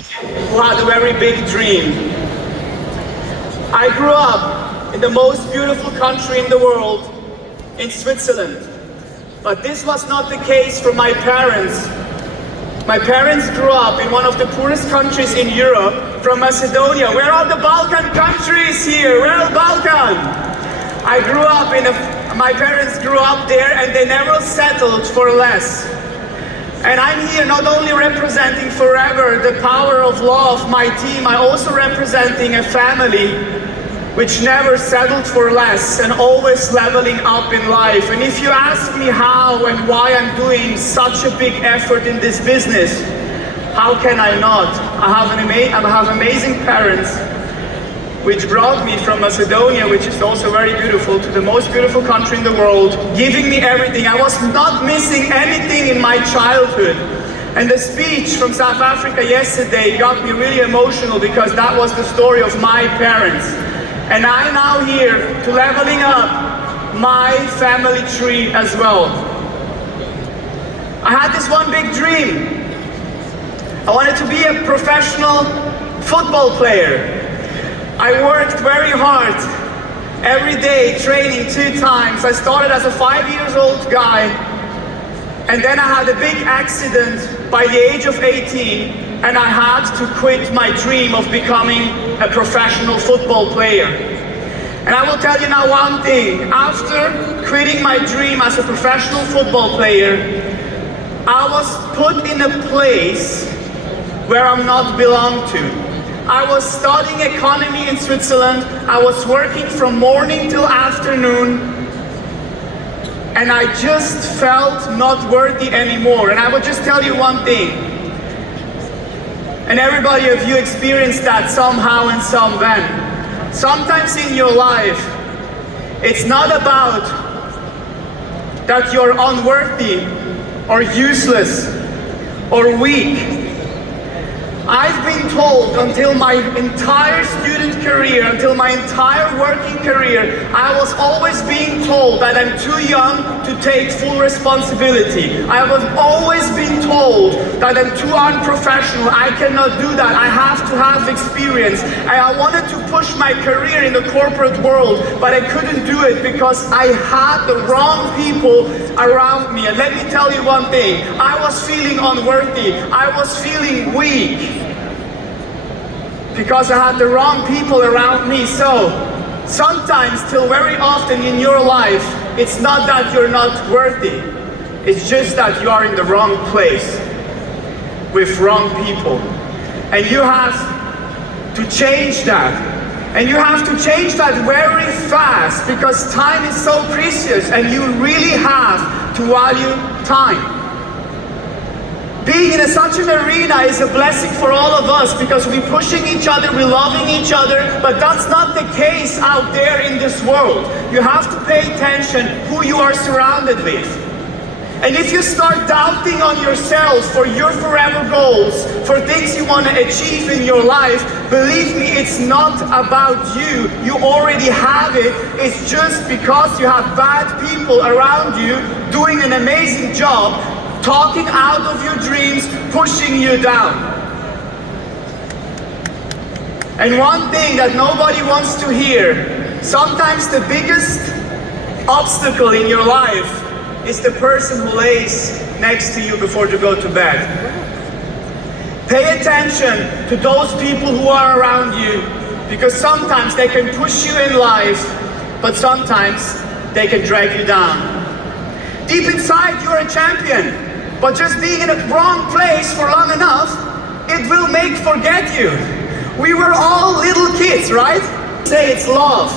who had a very big dream. I grew up in the most beautiful country in the world, in Switzerland. But this was not the case for my parents. My parents grew up in one of the poorest countries in Europe, from Macedonia. Where are the Balkan countries here? Where are the Balkan? My parents grew up there and they never settled for less. And I'm here not only representing forever the power of love, my team, I'm also representing a family which never settled for less and always leveling up in life. And if you ask me how and why I'm doing such a big effort in this business, how can I not? I have amazing parents which brought me from Macedonia, which is also very beautiful, to the most beautiful country in the world, giving me everything. I was not missing anything in my childhood. And the speech from South Africa yesterday got me really emotional because that was the story of my parents. And I'm now here to leveling up my family tree as well. I had this one big dream. I wanted to be a professional football player. I worked very hard every day, training 2 times. I started as a 5-year-old guy, and then I had a big accident by the age of 18, and I had to quit my dream of becoming a professional football player. And I will tell you now one thing. After quitting my dream as a professional football player, I was put in a place where I'm not belong to. I was studying economy in Switzerland. I was working from morning till afternoon. And I just felt not worthy anymore. And I will just tell you one thing. And everybody of you experienced that somehow and some when. Sometimes in your life, it's not about that you're unworthy or useless or weak. I've been told until my entire student career, until my entire working career, I was always being told that I'm too young to take full responsibility. I have always been told that I'm too unprofessional. I cannot do that. I have to have experience. I wanted to push my career in the corporate world, but I couldn't do it because I had the wrong people around me. And let me tell you one thing. I was feeling unworthy. I was feeling weak, because I had the wrong people around me. So sometimes, till very often in your life, it's not that you're not worthy. It's just that you are in the wrong place with wrong people. And you have to change that. And you have to change that very fast, because time is so precious and you really have to value time. Being in such an arena is a blessing for all of us, because we're pushing each other, we're loving each other, but that's not the case out there in this world. You have to pay attention who you are surrounded with. And if you start doubting on yourself for your forever goals, for things you want to achieve in your life, believe me, it's not about you. You already have it. It's just because you have bad people around you doing an amazing job, talking out of your dreams, pushing you down. And one thing that nobody wants to hear, sometimes the biggest obstacle in your life is the person who lays next to you before you go to bed. Pay attention to those people who are around you, because sometimes they can push you in life, but sometimes they can drag you down. Deep inside, you're a champion. But just being in the wrong place for long enough, it will forget you. We were all little kids, right? Say it's love.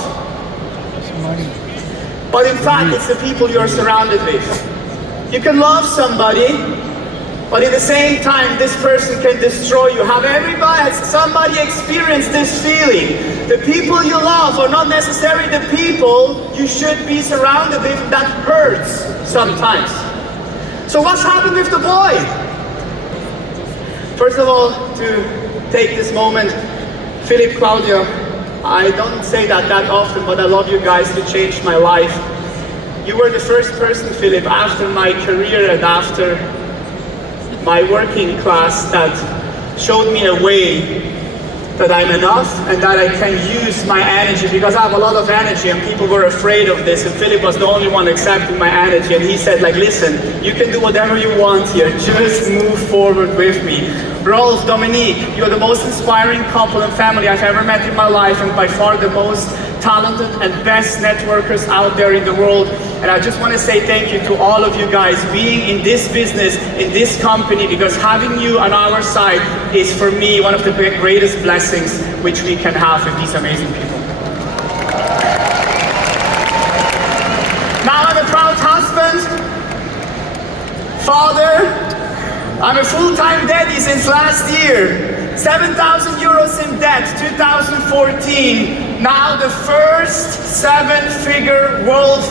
But in fact, it's the people you're surrounded with. You can love somebody, but at the same time, this person can destroy you. Has somebody experienced this feeling? The people you love are not necessarily the people you should be surrounded with. That hurts sometimes. So what's happened with the boy? First of all, to take this moment, Philip, Claudia, I don't say that often, but I love you guys. You changed my life. You were the first person, Philip, after my career and after my working class that showed me a way that I'm enough and that I can use my energy, because I have a lot of energy and people were afraid of this, and Philip was the only one accepting my energy, and he said like, listen, you can do whatever you want here, just move forward with me. Rolf, Dominique, you're the most inspiring couple and family I've ever met in my life, and by far the most talented and best networkers out there in the world. And I just want to say thank you to all of you guys being in this business, in this company, because having you on our side is for me one of the greatest blessings which we can have with these amazing people. Now I'm a proud husband, father, I'm a full-time daddy since last year. 7,000 euros in debt, 2014. Now the first seven-figure wealth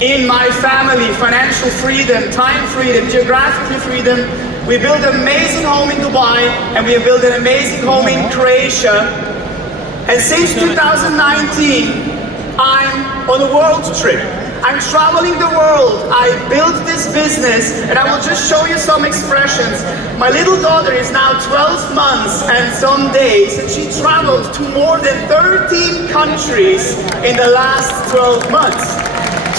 in my family. Financial freedom, time freedom, geographical freedom. We built an amazing home in Dubai, and we have built an amazing home in Croatia. And since 2019, I'm on a world trip. I'm traveling the world. I built this business, and I will just show you some expressions. My little daughter is now 12 months and some days, and she traveled to more than 13 countries in the last 12 months.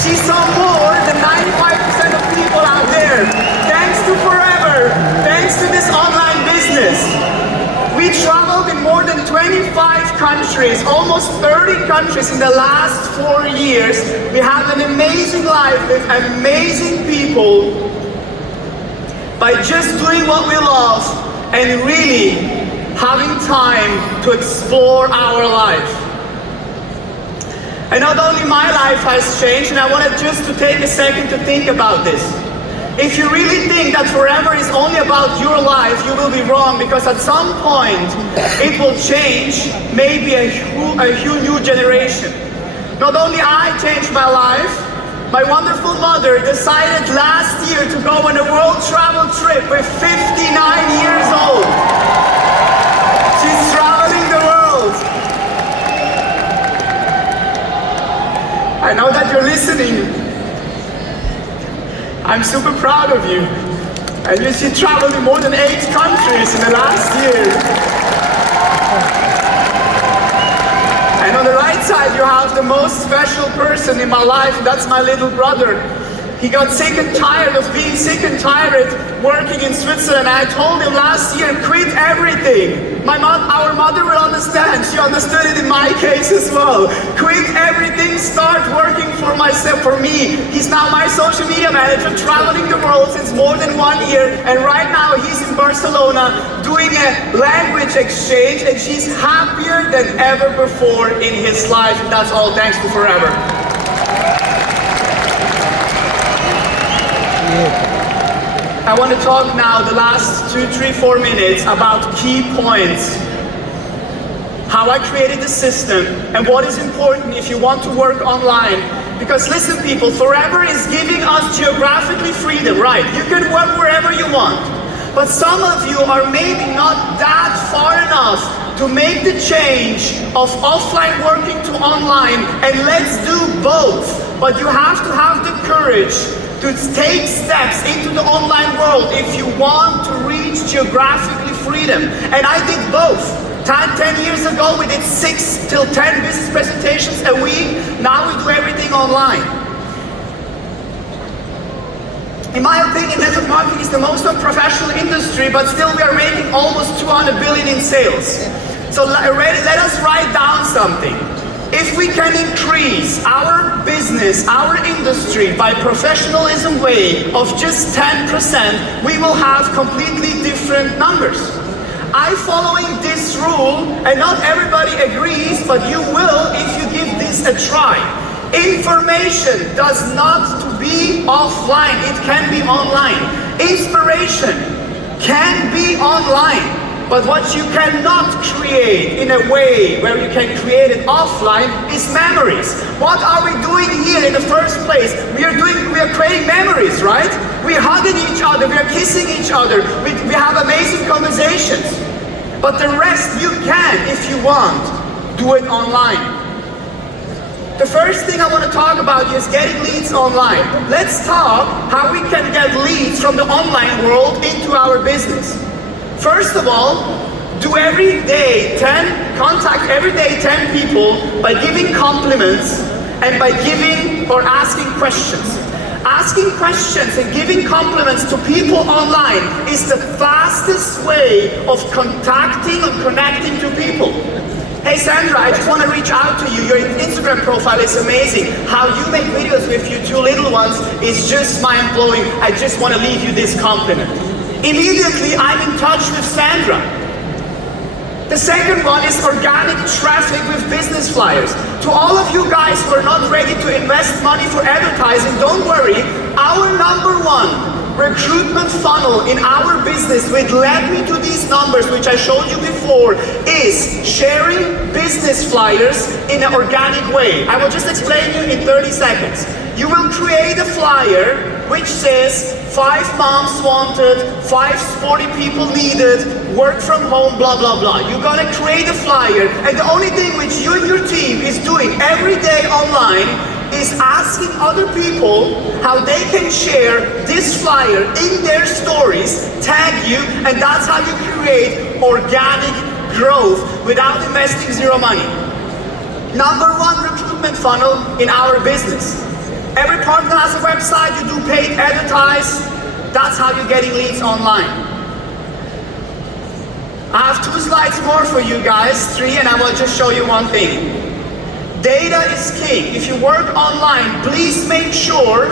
She saw more than 95% of people out there. Thanks to Forever, thanks to this online business. We traveled in more than 25 countries, almost 30 countries in the last 4 years. We have an amazing life with amazing people by just doing what we love and really having time to explore our life. And not only my life has changed, and I wanted just to take a second to think about this. If you really think that Forever is only about your life, you will be wrong, because at some point it will change, maybe a new generation. Not only I changed my life, my wonderful mother decided last year to go on a world travel trip with 59 years old. She's traveling the world. I know that you're listening. I'm super proud of you. And she traveled in more than 8 countries in the last year. And on the right side, you have the most special person in my life, and that's my little brother. He got sick and tired of being sick and tired working in Switzerland. I told him last year, quit everything. Our mother will understand. She understood it in my case as well. Quit everything, start working for myself, for me. He's now my social media manager, traveling the world since more than 1 year. And right now he's in Barcelona doing a language exchange, and she's happier than ever before in his life. And that's all thanks to Forever. I want to talk now the last 2, 3, 4 minutes about key points. How I created the system and what is important if you want to work online. Because listen people, Forever is giving us geographically freedom, right? You can work wherever you want. But some of you are maybe not that far enough to make the change of offline working to online, and let's do both. But you have to have the courage to take steps into the online world if you want to reach geographically freedom. And I did both. 10 years ago we did 6 till 10 business presentations a week. Now we do everything online. In my opinion, network marketing is the most unprofessional industry, but still we are making almost 200 billion in sales. So let us write down something. If we can increase our business, our industry by professionalism way of just 10%, we will have completely different numbers. I'm following this rule, and not everybody agrees, but you will if you give this a try. Information does not to be offline, it can be online. Inspiration can be online. But what you cannot create in a way where you can create it offline is memories. What are we doing here in the first place? We are creating memories, right? We're hugging each other, we are kissing each other, we have amazing conversations. But the rest you can, if you want, do it online. The first thing I want to talk about is getting leads online. Let's talk how we can get leads from the online world into our business. First of all, contact every day 10 people by giving compliments and by giving or asking questions. Asking questions and giving compliments to people online is the fastest way of contacting and connecting to people. Hey Sandra, I just want to reach out to you. Your Instagram profile is amazing. How you make videos with your 2 little ones is just mind-blowing. I just want to leave you this compliment. Immediately, I'm in touch with Sandra. The second one is organic traffic with business flyers. To all of you guys who are not ready to invest money for advertising, don't worry. Our #1 recruitment funnel in our business, which led me to these numbers, which I showed you before, is sharing business flyers in an organic way. I will just explain you in 30 seconds. You will create a flyer which says 5 moms wanted, 5 sporty people needed, work from home, blah, blah, blah. You're gonna create a flyer, and the only thing which you and your team is doing every day online is asking other people how they can share this flyer in their stories, tag you, and that's how you create organic growth without investing 0 money. #1 recruitment funnel in our business. Every partner has a website, you do paid advertise, that's how you're getting leads online. I have 2 slides more for you guys, 3, and I will just show you one thing. Data is king. If you work online, please make sure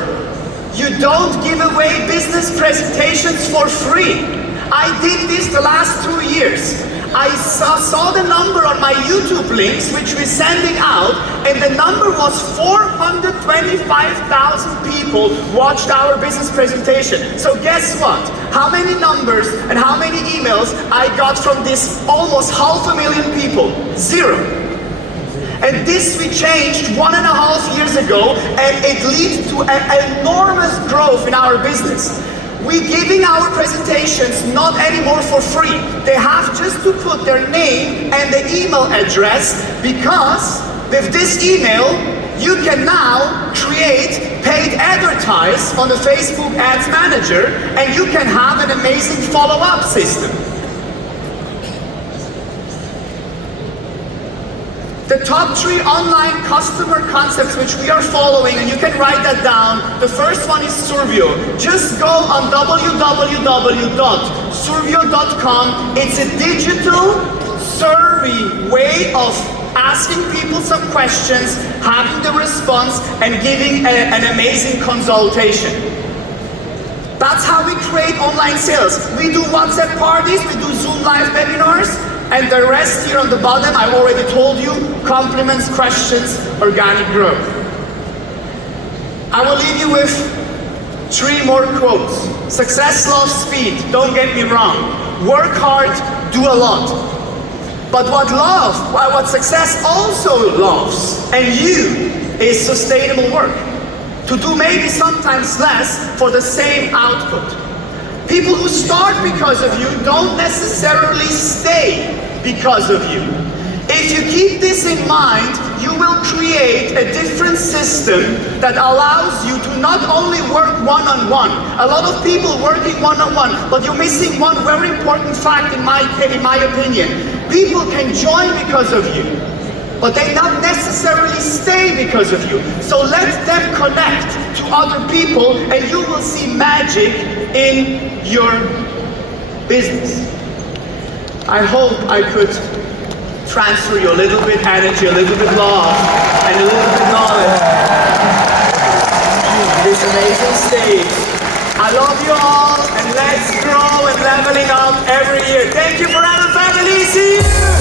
you don't give away business presentations for free. I did this the last 2 years. I saw the number on my YouTube links, which we're sending out, and the number was 425,000 people watched our business presentation. So guess what? How many numbers and how many emails I got from this almost 500,000 people? 0. And this we changed 1.5 years ago, and it leads to an enormous growth in our business. We're giving our presentations not anymore for free. They have just to put their name and the email address, because with this email, you can now create paid advertise on the Facebook Ads Manager, and you can have an amazing follow-up system. The top 3 online customer concepts which we are following, and you can write that down. The first one is Survio. Just go on www.survio.com. It's a digital survey way of asking people some questions, having the response, and giving an amazing consultation. That's how we create online sales. We do WhatsApp parties, we do Zoom live webinars, and the rest here on the bottom, I've already told you, compliments, questions, organic growth. I will leave you with 3 more quotes. Success loves speed, don't get me wrong. Work hard, do a lot. But what success also loves, and you, is sustainable work. To do maybe sometimes less for the same output. People who start because of you don't necessarily stay because of you. If you keep this in mind, you will create a different system that allows you to not only work one-on-one. A lot of people working one-on-one, but you're missing one very important fact in my opinion. People can join because of you, but they not necessarily stay because of you. So let them connect to other people, and you will see magic in your business. I hope I could transfer you a little bit energy, a little bit love, and a little bit knowledge. This amazing stage. I love you all, and let's grow and leveling up every year. Thank you, Forever Family. See you!